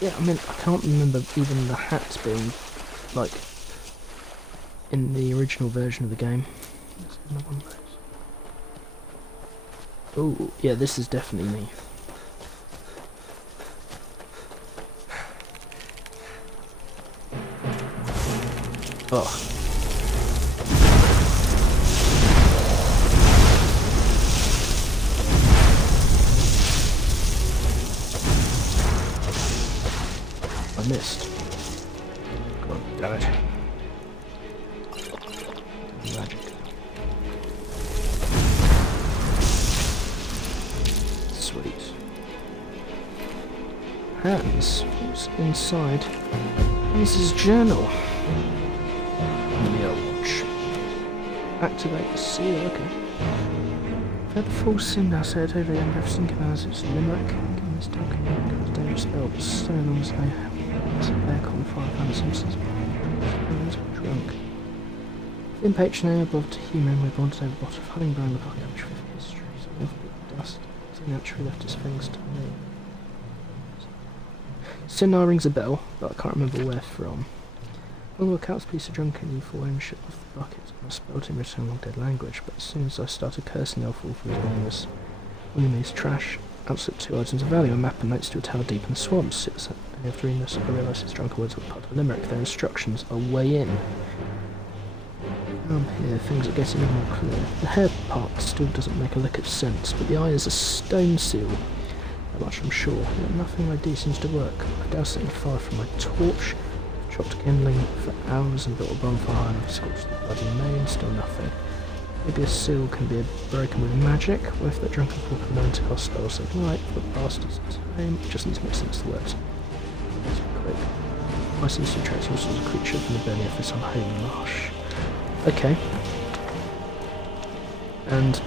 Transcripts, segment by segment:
Yeah, I mean, I can't remember even the hats being, like, in the original version of the game. There's another one of those. Oh, yeah, this is definitely me. Oh. I missed. God damn it. Magic. Sweet. Hands. What's inside? Hans' journal. Myrwatch. Activate the seal, okay. I've had the full sim now set over the end of everything commands its limerick. Given this document, it was a dangerous spell, but so long as they aircon 500 Simpsons. Drunk. In page now above to human, we've wanted over a bottle of honey brown the pocket, which with mysteries of dust. He naturally left his things to me. Sinar rings a bell, but I can't remember where from. On the lookout, a piece of drunken evil ownership of the bucket. I spelled in written dead language, but as soon as I started cursing, I'll fall for his nameless. When he makes trash, outside 2 items of value, a map and notes to a tower deep in the swamps. After reading this, I realised his drunken words were part of a limerick. Their instructions are way in. Here, things are getting more clear. The hair part still doesn't make a lick of sense, but the eye is a stone seal. That much I'm sure. Yet nothing I do seems to work. I've doused setting fire from my torch, chopped kindling for hours and built a bonfire and scorched the bloody main, still nothing. Maybe a seal can be broken with magic. What if that drunken fool can learn to cast spells so light, the bastard's time? It just needs to make sense to the words. Let's be quick. My sense to attract all sorts of creatures from the belly of this unholy marsh. Okay. And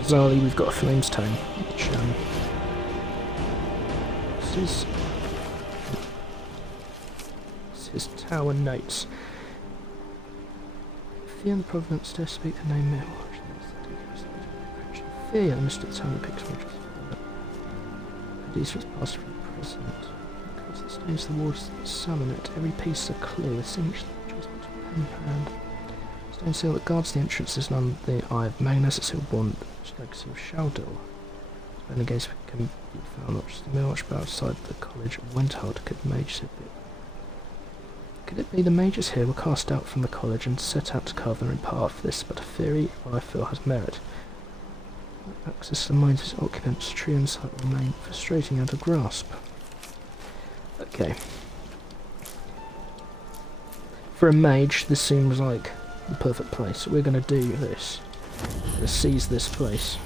bizarrely we've got a flames tome, which this is tower notes. Fear and the providence dare speak the name Myrwatch. Fear, Mr. the tiny picture which was these was passed from the present. Because the stones, the waters that summon it, every piece is a clue, a single just pen hand. Stone seal that guards the entrance is none the eye of Magnus, a seal born legacy of Shaldor. Spending gates can be found not just the Myrwatch but outside the college of Windhard. Could it be the mages here were cast out from the college and set out to carve their own path? This but a theory I feel has merit. Access to the minds of its occupants, true insight will remain frustrating out of grasp. Okay. For a mage, this seems like the perfect place. We're going to do this. We're going to seize this place.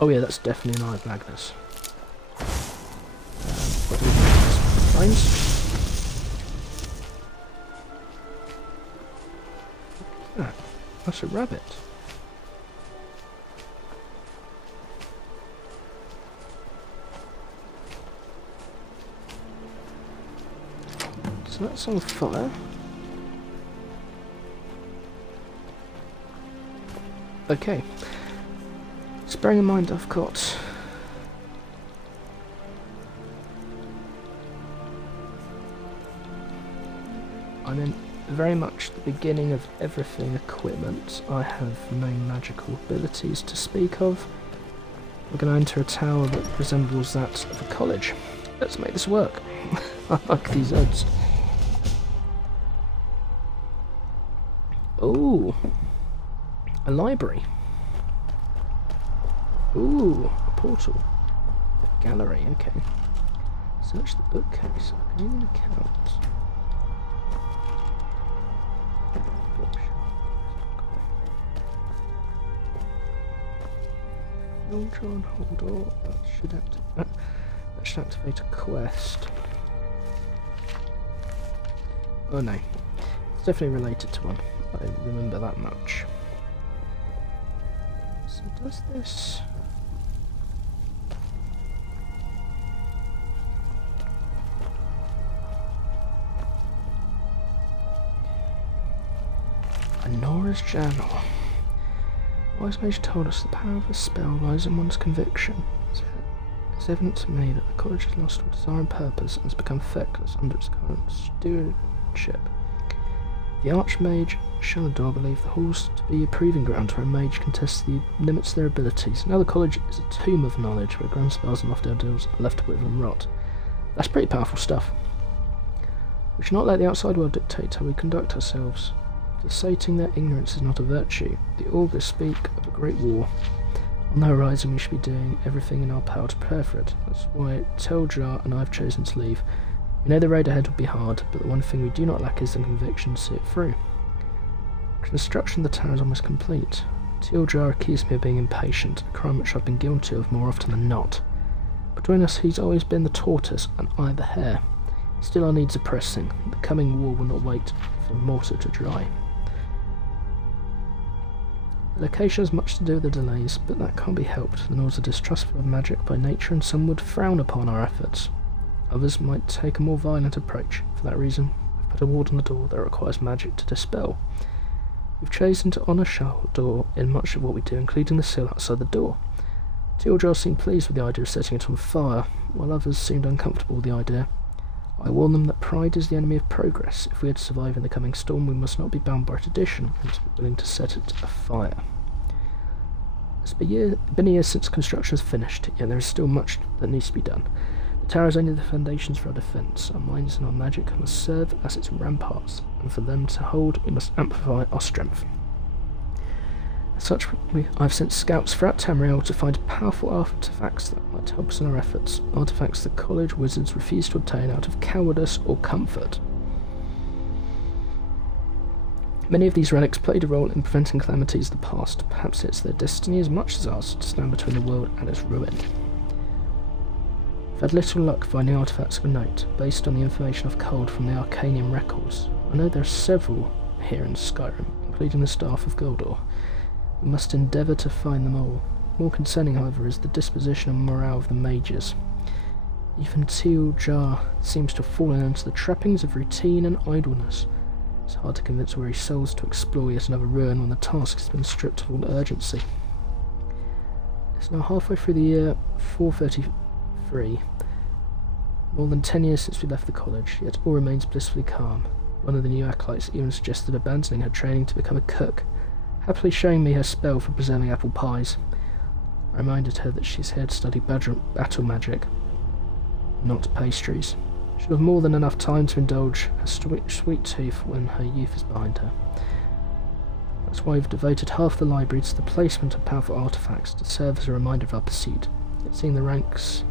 Oh yeah, that's definitely an Eye of Magnus. What do we do? Flames? Ah, that's a rabbit. So that's on fire. Okay. Just bearing in mind I've got I'm in very much the beginning of everything equipment. I have no magical abilities to speak of. We're going to enter a tower that resembles that of a college. Let's make this work. I like these odds. Ooh, a library. Ooh, a portal. A gallery, okay. Search the bookcase. I need an account. Drawn hold on. That should activate a quest. Oh no. It's definitely related to one. I remember that much. So does this... Nora's journal. Wise mage told us the power of a spell lies in one's conviction. His It's evident to me that the college has lost all desire and purpose and has become feckless under its current stewardship. The Archmage Shanador believe the halls to be a proving ground where a mage can test the limits of their abilities. Now the college is a tomb of knowledge where grand spells and lofty ideals are left to wither and rot. That's pretty powerful stuff. We should not let the outside world dictate how we conduct ourselves. Desating their ignorance is not a virtue. The augurs speak of a great war. On the horizon we should be doing everything in our power to prepare for it. That's why Teljar and I have chosen to leave. We know the road ahead will be hard, but the one thing we do not lack is the conviction to see it through. Construction of the tower is almost complete. Teljar accused me of being impatient, a crime which I've been guilty of more often than not. Between us he's always been the tortoise and I the hare. Still our needs are pressing. The coming war will not wait for mortar to dry. The location has much to do with the delays, but that can't be helped. The Nords are distrustful of magic by nature and some would frown upon our efforts. Others might take a more violent approach. For that reason, we've put a ward on the door that requires magic to dispel. We've chosen to honour Shanador in much of what we do, including the seal outside the door. Teljar seemed pleased with the idea of setting it on fire, while others seemed uncomfortable with the idea. I warned them that pride is the enemy of progress. If we are to survive in the coming storm, we must not be bound by tradition, and to be willing to set it afire. It's been a year since construction is finished, yet there is still much that needs to be done. The tower is only the foundations for our defence. Our minds and our magic must serve as its ramparts, and for them to hold, we must amplify our strength. As such, I've sent scouts throughout Tamriel to find powerful artefacts that might help us in our efforts. Artefacts the college wizards refuse to obtain out of cowardice or comfort. Many of these relics played a role in preventing calamities of the past. Perhaps it's their destiny as much as ours to stand between the world and its ruin. I've had little luck finding artefacts of note, based on the information I've culled from the Arcanium records. I know there are several here in Skyrim, including the Staff of Goldor. We must endeavour to find them all. More concerning, however, is the disposition and morale of the mages. Even Teljar seems to have fallen into the trappings of routine and idleness. It's hard to convince weary souls to explore yet another ruin when the task has been stripped of all urgency. It's now halfway through the year 433. More than 10 years since we left the college, yet all remains blissfully calm. One of the new acolytes even suggested abandoning her training to become a cook, happily showing me her spell for preserving apple pies. I reminded her that she's here to study battle magic, not pastries. She'll have more than enough time to indulge her sweet tooth when her youth is behind her. That's why we've devoted half the library to the placement of powerful artefacts to serve as a reminder of our pursuit. Yet seeing the racks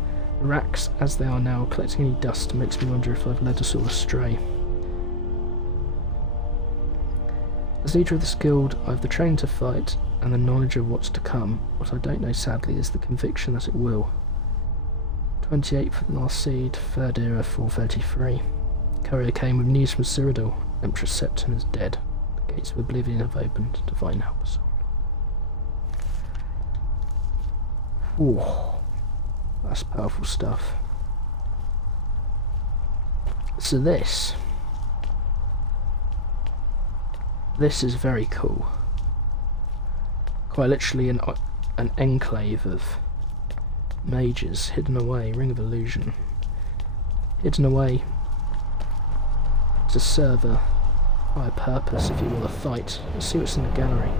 as they are now, collecting any dust makes me wonder if I've led us all astray. As leader of this guild, I have the training to fight and the knowledge of what's to come. What I don't know, sadly, is the conviction that it will. 28th of the last seed, 3rd era, 433. Courier came with news from Cyrodiil. Empress Septon is dead. The gates of oblivion have opened. Divine help us all. Ooh, that's powerful stuff. So this is very cool. Quite literally an enclave of mages hidden away, Ring of Illusion, hidden away to serve a higher purpose, if you will, a fight. Let's see what's in the gallery.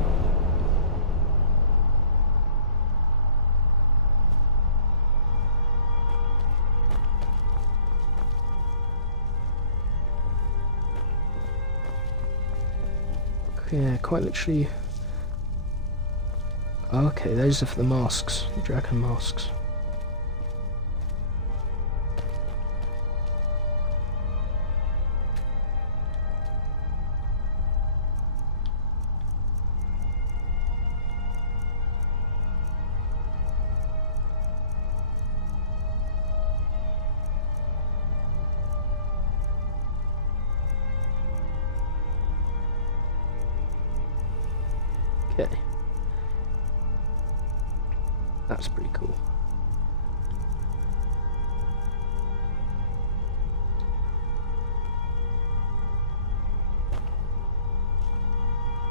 Yeah, quite literally. Okay, those are for the masks, the dragon masks. Okay. That's pretty cool.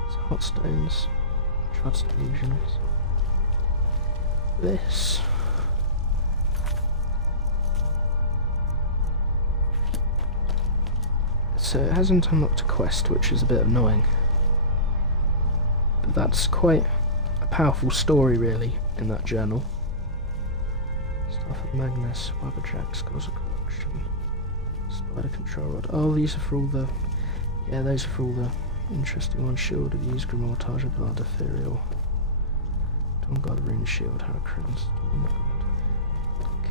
It's hot stones, trust illusions. This. so it hasn't unlocked a quest, which is a bit annoying. But that's quite a powerful story, really, in that journal. Staff of Magnus, Wabberjack, Scores of Corruption, Spider Control Rod. Oh, these are for all the... Yeah, those are for all the interesting ones. Shield of Use, Grimoire, of Blood, Ethereal. Dawn God, Rune Shield, Hurricanes. Oh my god.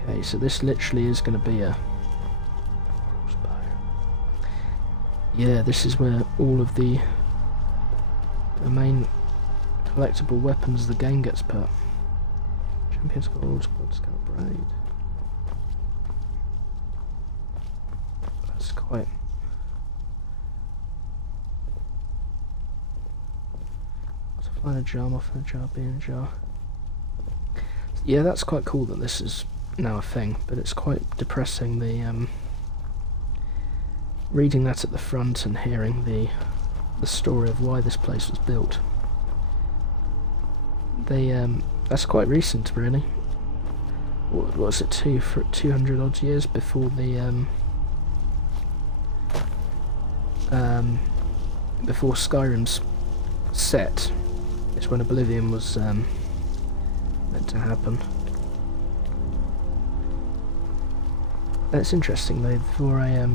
Okay, so this literally is going to be a... Yeah, this is where all of the main collectible weapons of the game gets put. Champion's Gold, Blood Scout Braid. That's quite... Butterfly in a jar, moth in a jar, bee in a jar. Yeah, that's quite cool that this is now a thing, but it's quite depressing, the reading that at the front and hearing the story of why this place was built. That's quite recent, really. What was it, 200 odd years before the before Skyrim's set is when Oblivion was meant to happen. That's interesting though, for a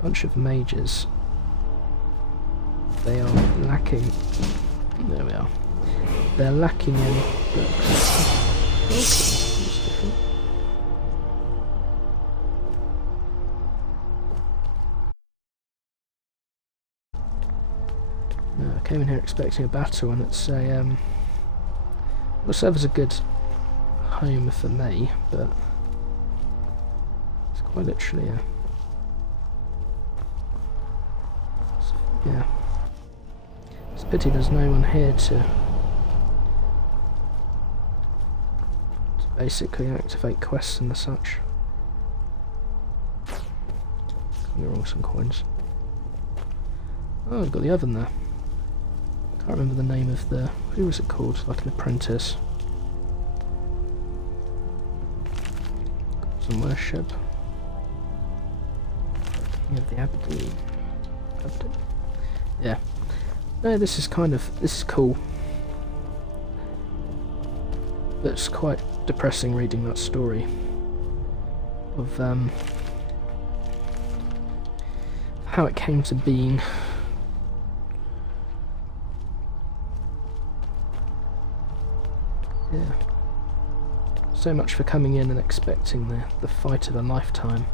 bunch of mages, they are lacking... There we are. They're lacking in books. Okay, that's different. No, I came in here expecting a battle, and it's a... will serve as a good home for me, but it's quite literally a... Yeah. It's a pity there's no one here to basically activate quests and such. Can't go wrong with some coins. Oh, I've got the oven there. Can't remember the name of the... Who was it called? Like an apprentice. Got some worship. King of the Aberdeen. Yeah. No, this is cool. But it's quite depressing reading that story of how it came to being. Yeah. So much for coming in and expecting the fight of a lifetime.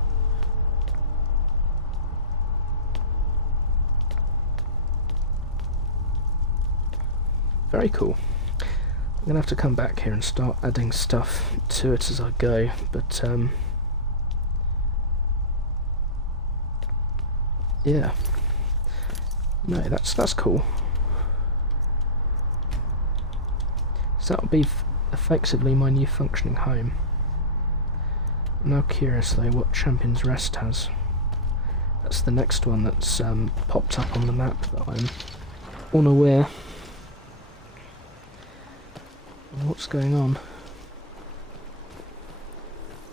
Very cool. I'm gonna have to come back here and start adding stuff to it as I go, but yeah. No, that's cool. So that'll be effectively my new functioning home. I'm now curious though what Champion's Rest has. That's the next one that's popped up on the map that I'm unaware. What's going on?